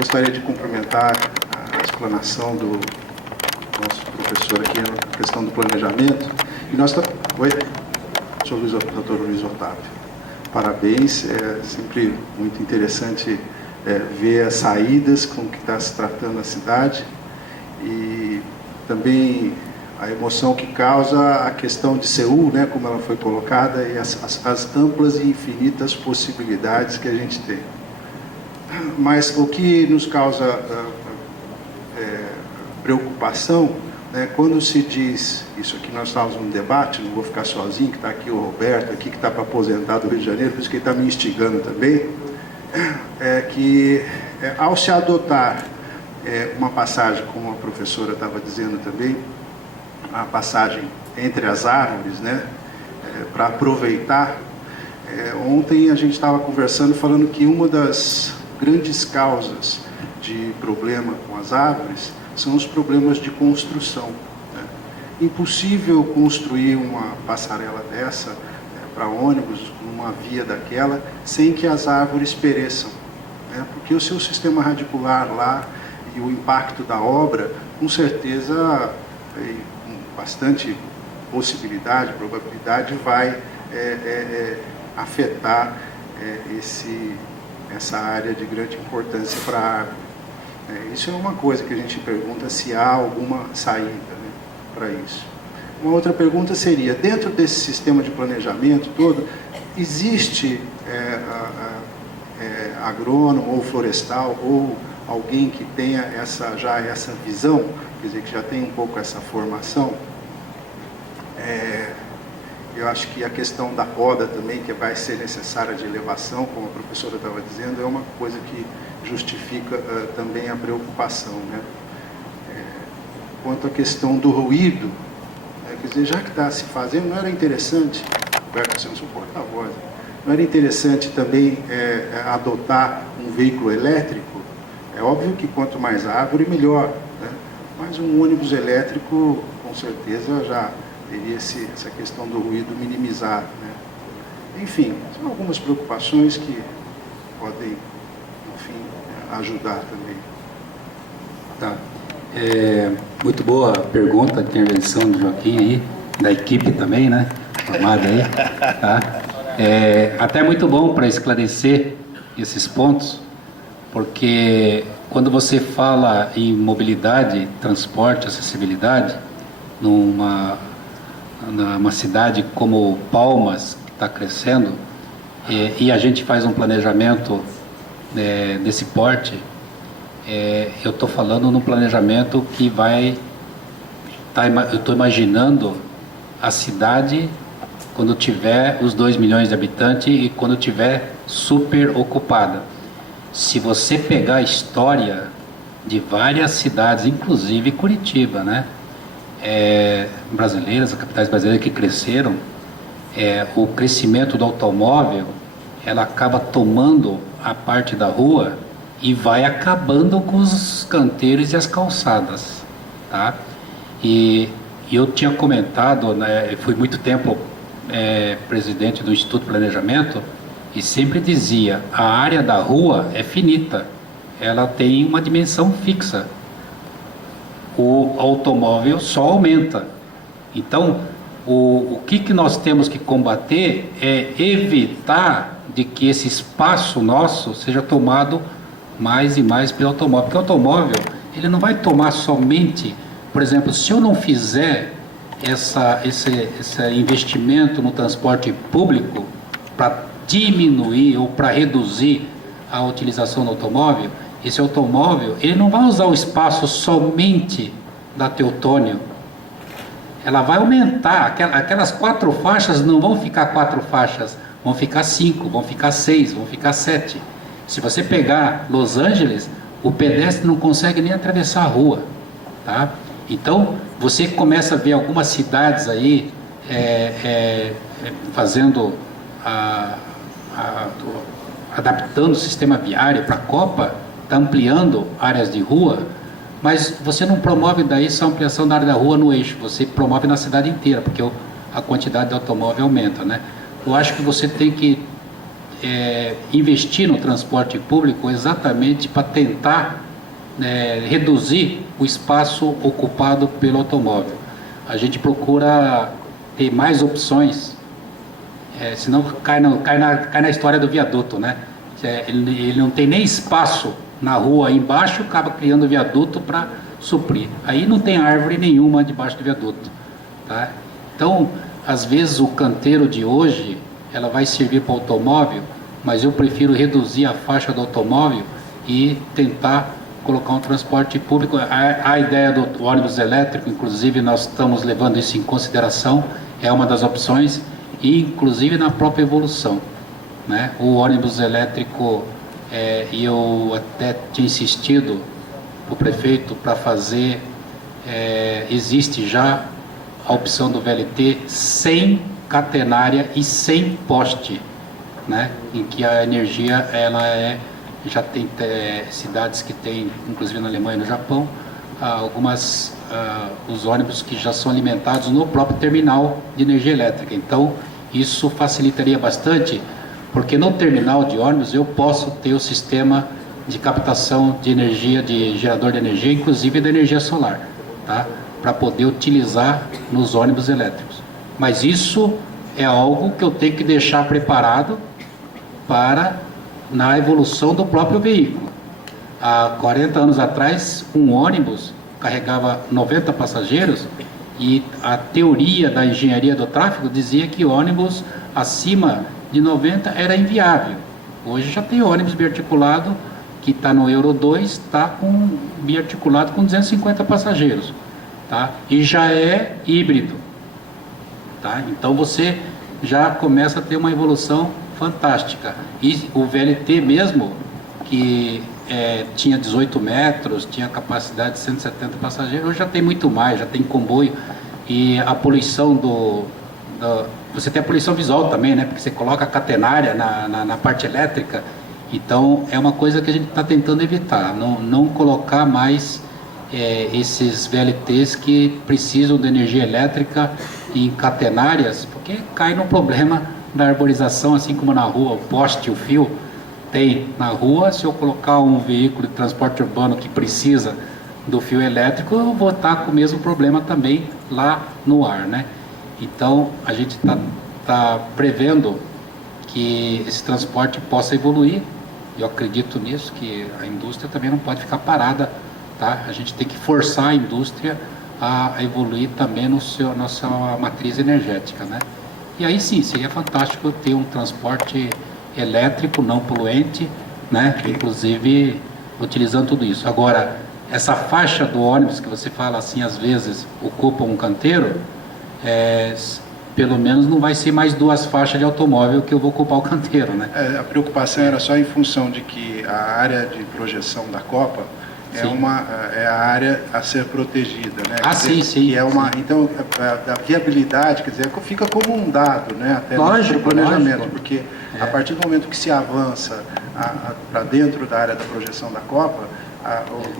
gostaria de cumprimentar a explanação do nosso professor aqui na questão do planejamento. E nós Oi, sou o Dr. Luiz Otávio. Parabéns, é sempre muito interessante ver as saídas com que está se tratando a cidade e também a emoção que causa a questão de Seul, né, como ela foi colocada, e as amplas e infinitas possibilidades que a gente tem. Mas o que nos causa preocupação, né, quando se diz, isso aqui nós estávamos num debate, não vou ficar sozinho, que está aqui o Roberto, aqui que está para aposentar do Rio de Janeiro, por isso que ele está me instigando também, é que ao se adotar uma passagem, como a professora estava dizendo também, a passagem entre as árvores, né, para aproveitar, ontem a gente estava conversando, falando que uma das grandes causas de problema com as árvores são os problemas de construção, né? Impossível construir uma passarela dessa para ônibus, numa via daquela, sem que as árvores pereçam, né? Porque o seu sistema radicular lá e o impacto da obra, com certeza, com bastante possibilidade, probabilidade, vai afetar essa área de grande importância para a árvore. Isso é uma coisa que a gente pergunta, se há alguma saída, né, para isso. Uma outra pergunta seria, dentro desse sistema de planejamento todo, existe agrônomo ou florestal ou alguém que tenha já essa visão, quer dizer, que já tem um pouco essa formação? Eu acho que a questão da poda também, que vai ser necessária de elevação, como a professora estava dizendo, é uma coisa que justifica também a preocupação, né? Quanto à questão do ruído, quer dizer, já que está se fazendo, não era interessante, Roberto, você não suporta a voz, não era interessante também adotar um veículo elétrico? É óbvio que quanto mais árvore, melhor, né? Mas um ônibus elétrico, com certeza, já teria essa questão do ruído minimizado, né? Enfim, são algumas preocupações que podem, enfim, ajudar também. Tá. Muito boa pergunta, intervenção do Joaquim aí, da equipe também, né? Formada aí. Tá? Até muito bom para esclarecer esses pontos, porque quando você fala em mobilidade, transporte, acessibilidade, numa cidade como Palmas, que está crescendo, e a gente faz um planejamento desse porte, eu estou falando num planejamento que eu estou imaginando a cidade quando tiver os 2 milhões de habitantes e quando tiver super ocupada. Se você pegar a história de várias cidades, inclusive Curitiba, né? Brasileiras, as capitais brasileiras que cresceram, o crescimento do automóvel, ela acaba tomando a parte da rua e vai acabando com os canteiros e as calçadas, tá? E eu tinha comentado, né, fui muito tempo presidente do Instituto de Planejamento e sempre dizia, a área da rua é finita, ela tem uma dimensão fixa. O automóvel só aumenta. Então, o que nós temos que combater é evitar de que esse espaço nosso seja tomado mais e mais pelo automóvel. Porque o automóvel, ele não vai tomar somente, por exemplo, se eu não fizer esse investimento no transporte público para diminuir ou para reduzir a utilização do automóvel, esse automóvel, ele não vai usar o espaço somente da Teutônio. Ela vai aumentar, aquelas 4 faixas não vão ficar 4 faixas, vão ficar 5, vão ficar 6, vão ficar 7. Se você pegar Los Angeles, o pedestre não consegue nem atravessar a rua, tá? Então, você começa a ver algumas cidades aí fazendo, adaptando o sistema viário para a Copa, está ampliando áreas de rua, mas você não promove daí essa ampliação da área da rua no eixo, você promove na cidade inteira, porque a quantidade de automóvel aumenta, né? Eu acho que você tem que investir no transporte público exatamente para tentar reduzir o espaço ocupado pelo automóvel. A gente procura ter mais opções, senão cai na história do viaduto, né? Ele não tem nem espaço na rua aí embaixo, acaba criando viaduto para suprir. Aí não tem árvore nenhuma debaixo do viaduto, tá? Então, às vezes o canteiro de hoje, ela vai servir para o automóvel, mas eu prefiro reduzir a faixa do automóvel e tentar colocar um transporte público. A ideia do ônibus elétrico, inclusive nós estamos levando isso em consideração, é uma das opções, e inclusive na própria evolução, né? O ônibus elétrico, e eu até tinha insistido o prefeito para fazer, existe já a opção do VLT sem catenária e sem poste, né? Em que a energia já tem cidades que tem, inclusive na Alemanha e no Japão, os ônibus que já são alimentados no próprio terminal de energia elétrica. Então isso facilitaria bastante, porque no terminal de ônibus eu posso ter o sistema de captação de energia, de gerador de energia, inclusive da energia solar, tá? Para poder utilizar nos ônibus elétricos. Mas isso é algo que eu tenho que deixar preparado na evolução do próprio veículo. Há 40 anos atrás, um ônibus carregava 90 passageiros e a teoria da engenharia do tráfego dizia que ônibus acima de 90 era inviável. Hoje já tem ônibus biarticulado que está no Euro 2, está biarticulado com 250 passageiros, tá? E já é híbrido, tá? Então você já começa a ter uma evolução fantástica. E o VLT mesmo, que tinha 18 metros, tinha capacidade de 170 passageiros, hoje já tem muito mais, já tem comboio. E a poluição você tem a poluição visual também, né? Porque você coloca a catenária na parte elétrica. Então é uma coisa que a gente está tentando evitar, não colocar mais esses VLTs que precisam de energia elétrica em catenárias, porque cai no problema da arborização, assim como na rua, o poste, o fio tem na rua. Se eu colocar um veículo de transporte urbano que precisa do fio elétrico, eu vou estar com o mesmo problema também lá no ar, né? Então a gente está prevendo que esse transporte possa evoluir. Eu acredito nisso, que a indústria também não pode ficar parada, tá? A gente tem que forçar a indústria a evoluir também na sua matriz energética, né? E aí sim, seria fantástico ter um transporte elétrico não poluente, né? Inclusive utilizando tudo isso. Agora, essa faixa do ônibus que você fala assim, às vezes ocupa um canteiro, pelo menos não vai ser mais 2 faixas de automóvel que eu vou ocupar o canteiro, né? A preocupação era só em função de que a área de projeção da Copa é a área a ser protegida, né? Sim. Então, a viabilidade, quer dizer, fica como um dado, né? Até no planejamento, porque a partir do momento que se avança para dentro da área da projeção da Copa,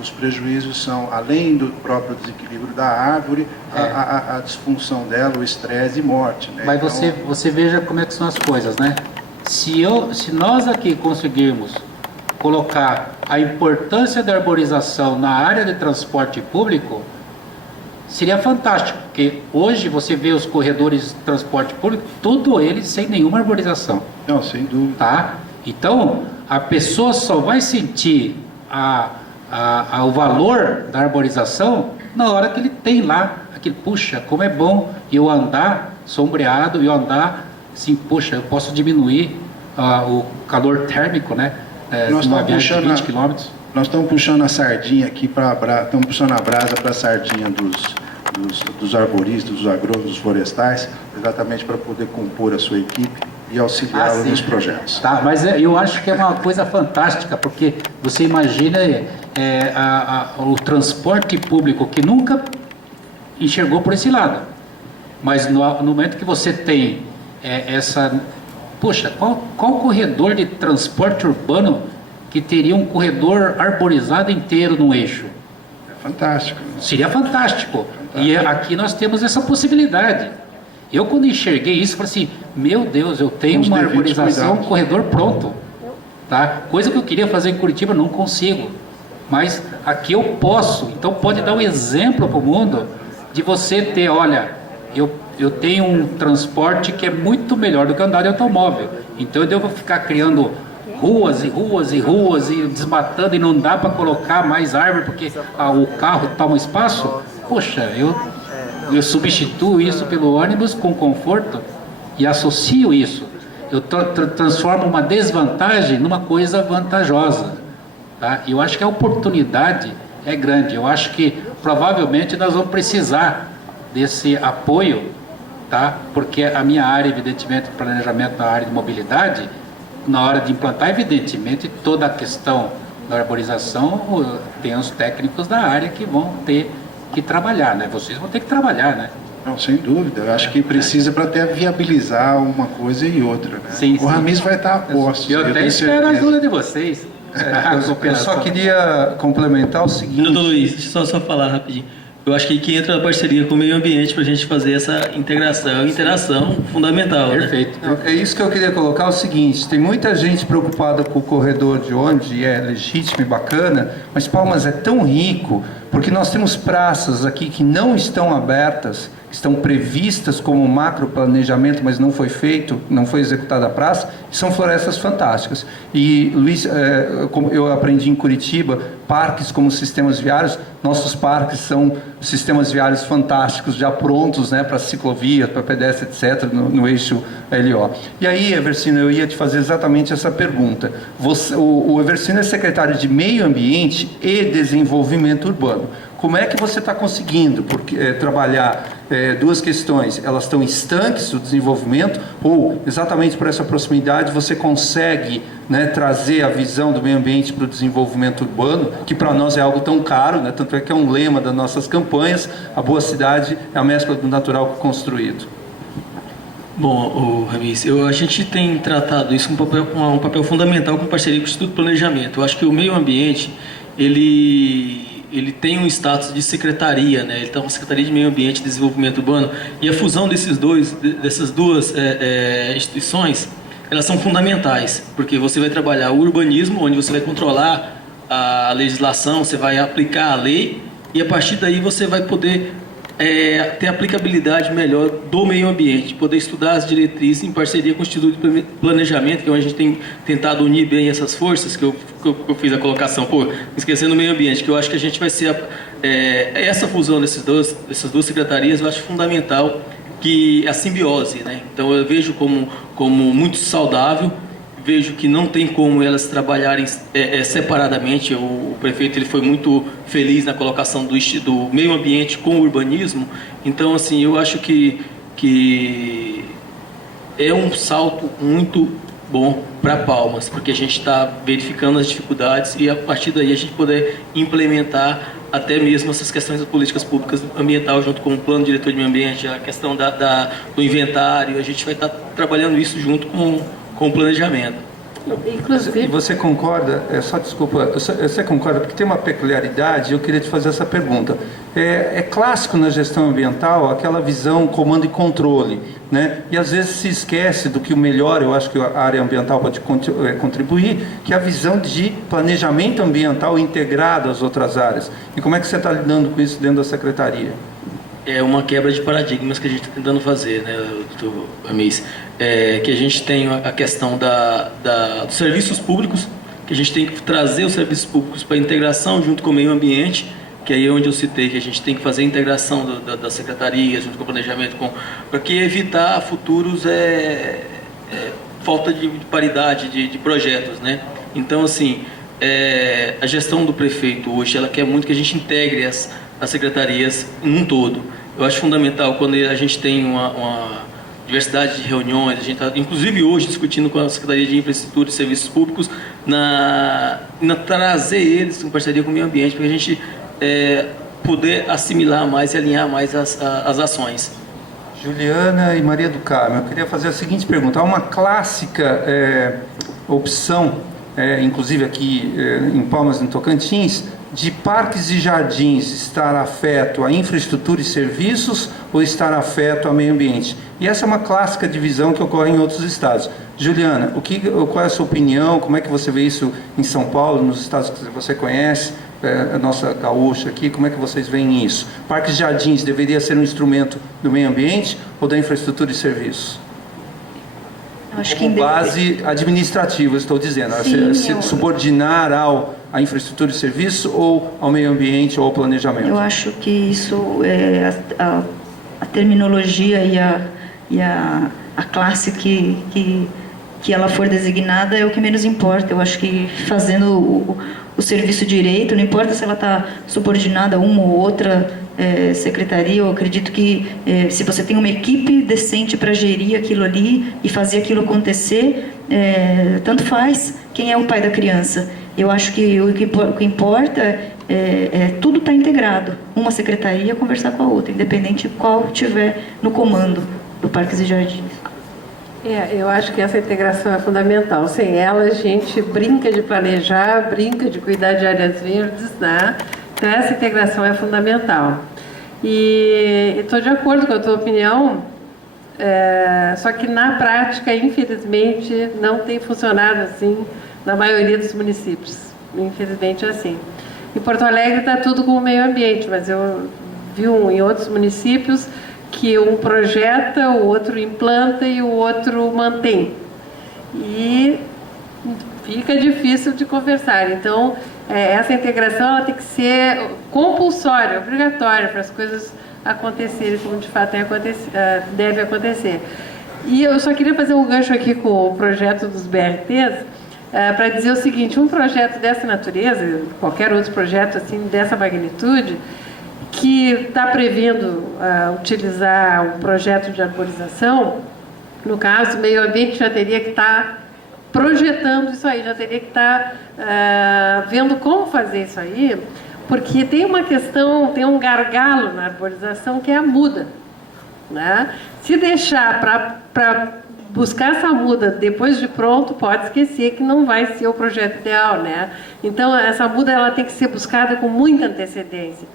os prejuízos são, além do próprio desequilíbrio da árvore, a disfunção dela, o estresse e morte, né? Mas então, você veja como é que são as coisas, né? Se nós aqui conseguirmos colocar a importância da arborização na área de transporte público, seria fantástico, porque hoje você vê os corredores de transporte público, todos eles sem nenhuma arborização. Não, sem dúvida. Tá? Então, a pessoa só vai sentir o valor da arborização na hora que ele tem lá, puxa, como é bom eu andar sombreado, eu andar assim, puxa, eu posso diminuir o calor térmico, né? Nós numa viagem de 20 km. Nós estamos puxando a sardinha aqui estamos puxando a brasa para a sardinha dos arboristas, dos agrônomos, dos florestais, exatamente para poder compor a sua equipe e auxiliá-lo nos projetos. Tá, mas eu acho que é uma coisa fantástica, porque você imagina o transporte público que nunca enxergou por esse lado, mas no momento que você tem poxa, qual corredor de transporte urbano que teria um corredor arborizado inteiro no eixo? É fantástico. Seria fantástico. E aqui nós temos essa possibilidade. Eu, quando enxerguei isso, falei assim, meu Deus, eu tenho Os uma devidos arborização, um cuidados. corredor pronto. Tá? Coisa que eu queria fazer em Curitiba, não consigo. Mas aqui eu posso. Então pode dar um exemplo para o mundo de você ter, olha, eu tenho um transporte que é muito melhor do que andar de automóvel. Então eu devo ficar criando ruas e ruas e ruas e desmatando e não dá para colocar mais árvore porque o carro toma espaço. Poxa, eu substituo isso pelo ônibus com conforto e associo isso. Eu transformo uma desvantagem numa coisa vantajosa. Tá? Eu acho que a oportunidade é grande. Eu acho que provavelmente nós vamos precisar desse apoio, tá? Porque a minha área, evidentemente, planejamento na área de mobilidade, na hora de implantar, evidentemente, toda a questão da arborização, tem os técnicos da área que vão ter que trabalhar, né? Vocês vão ter que trabalhar, né? Não, sem dúvida. Eu acho que precisa para até viabilizar uma coisa e outra. Né? Sim, o Ramis vai estar a postos. Eu até espero a ajuda de vocês. Eu só queria complementar o seguinte... Doutor Luiz, deixa eu só falar rapidinho. Eu acho que aqui entra a parceria com o meio ambiente para a gente fazer essa integração, interação fundamental. Perfeito. Né? É isso que eu queria colocar, o seguinte, tem muita gente preocupada com o corredor de ônibus, e é legítimo e bacana, mas Palmas é tão rico, porque nós temos praças aqui que não estão abertas, estão previstas como macroplanejamento, mas não foi feito, não foi executada a praça, e são florestas fantásticas. E, Luiz, como eu aprendi em Curitiba, parques como sistemas viários, nossos parques são sistemas viários fantásticos, já prontos, né, para ciclovia, para pedestre, etc., no eixo LO. E aí, Evercino, eu ia te fazer exatamente essa pergunta. O Evercino é secretário de Meio Ambiente e Desenvolvimento Urbano. Como é que você está conseguindo trabalhar duas questões? Elas estão estanques do desenvolvimento ou, exatamente por essa proximidade, você consegue, né, trazer a visão do meio ambiente para o desenvolvimento urbano, que para nós é algo tão caro, né? Tanto é que é um lema das nossas campanhas, a boa cidade é a mescla do natural com o construído. Bom, Ramis, a gente tem tratado isso com um papel fundamental com parceria com o Instituto de Planejamento. Eu acho que o meio ambiente, ele tem um status de secretaria, né? Ele está uma Secretaria de Meio Ambiente e Desenvolvimento Urbano, e a fusão dessas duas instituições, elas são fundamentais, porque você vai trabalhar o urbanismo, onde você vai controlar a legislação, você vai aplicar a lei, e a partir daí você vai poder ter aplicabilidade melhor do meio ambiente, poder estudar as diretrizes em parceria com o Instituto de Planejamento, que é onde a gente tem tentado unir bem essas forças, que eu fiz a colocação, esquecendo o meio ambiente, que eu acho que a gente vai ser essa fusão dessas duas secretarias, eu acho fundamental, que a simbiose, né? Então eu vejo como muito saudável, vejo que não tem como elas trabalharem separadamente. O prefeito ele foi muito feliz na colocação do meio ambiente com o urbanismo. Então, assim, eu acho que é um salto muito bom para Palmas, porque a gente está verificando as dificuldades e a partir daí a gente poder implementar até mesmo essas questões das políticas públicas ambiental junto com o plano diretor de meio ambiente, a questão do inventário. A gente vai estar trabalhando isso junto com o planejamento. Inclusive... E você concorda, você concorda, porque tem uma peculiaridade, eu queria te fazer essa pergunta. É clássico na gestão ambiental aquela visão comando e controle, né? E às vezes se esquece do que o melhor, eu acho que a área ambiental pode contribuir, que é a visão de planejamento ambiental integrado às outras áreas. E como é que você está lidando com isso dentro da secretaria? É uma quebra de paradigmas que a gente está tentando fazer, né, doutor Ramis? Que a gente tem a questão dos serviços públicos, que a gente tem que trazer os serviços públicos para a integração junto com o meio ambiente, que aí é onde eu citei que a gente tem que fazer a integração da secretaria junto com o planejamento, para que evitar futuros falta de paridade de projetos, né? Então, assim, a gestão do prefeito hoje, ela quer muito que a gente integre as secretarias num todo. Eu acho fundamental quando a gente tem uma diversidade de reuniões, a gente está, inclusive hoje, discutindo com a Secretaria de Infraestrutura e Serviços Públicos, trazer eles em parceria com o meio ambiente, para a gente poder assimilar mais e alinhar mais as ações. Juliana e Maria do Carmo, eu queria fazer a seguinte pergunta. Há uma clássica opção, inclusive aqui em Palmas, no Tocantins, de parques e jardins estar afeto à infraestrutura e serviços ou estar afeto ao meio ambiente? E essa é uma clássica divisão que ocorre em outros estados. Juliana, qual é a sua opinião? Como é que você vê isso em São Paulo, nos estados que você conhece? A nossa gaúcha aqui, como é que vocês veem isso? Parques e jardins deveria ser um instrumento do meio ambiente ou da infraestrutura e serviços? Acho que Como base administrativa, estou dizendo. Sim, se subordinar à infraestrutura e serviço ou ao meio ambiente ou ao planejamento? Eu acho que isso, a terminologia e a classe que ela for designada é o que menos importa. Eu acho que fazendo o serviço direito, não importa se ela está subordinada a uma ou outra secretaria, eu acredito que se você tem uma equipe decente para gerir aquilo ali e fazer aquilo acontecer, tanto faz quem é o pai da criança. Eu acho que o que importa tudo está integrado, uma secretaria conversar com a outra, independente de qual estiver no comando do Parques e Jardins. Eu acho que essa integração é fundamental. Sem ela, a gente brinca de planejar, brinca de cuidar de áreas verdes, né? Então, essa integração é fundamental. E estou de acordo com a tua opinião, só que na prática, infelizmente, não tem funcionado assim na maioria dos municípios. Infelizmente é assim. Em Porto Alegre está tudo com o meio ambiente, mas eu vi em outros municípios que um projeta, o outro implanta e o outro mantém. E fica difícil de conversar. Então, essa integração ela tem que ser compulsória, obrigatória, para as coisas acontecerem como de fato deve acontecer. E eu só queria fazer um gancho aqui com o projeto dos BRTs, para dizer o seguinte: um projeto dessa natureza, qualquer outro projeto assim dessa magnitude, que está prevendo utilizar um projeto de arborização, no caso, o meio ambiente já teria que estar projetando isso aí, já teria que estar vendo como fazer isso aí, porque tem uma questão, tem um gargalo na arborização que é a muda, né? Se deixar para buscar essa muda depois de pronto, pode esquecer que não vai ser o projeto ideal, né? Então, essa muda ela tem que ser buscada com muita antecedência.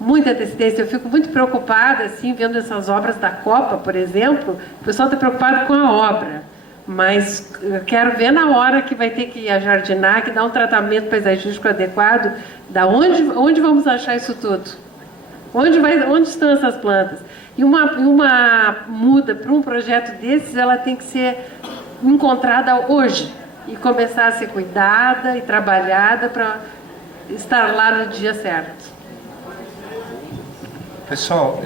Muita antecedência. Eu fico muito preocupada, assim, vendo essas obras da Copa, por exemplo. O pessoal está preocupado com a obra, mas eu quero ver na hora que vai ter que ajardinar, que dá um tratamento paisagístico adequado, onde vamos achar isso tudo? Onde estão essas plantas? E uma muda para um projeto desses, ela tem que ser encontrada hoje e começar a ser cuidada e trabalhada para estar lá no dia certo. Pessoal,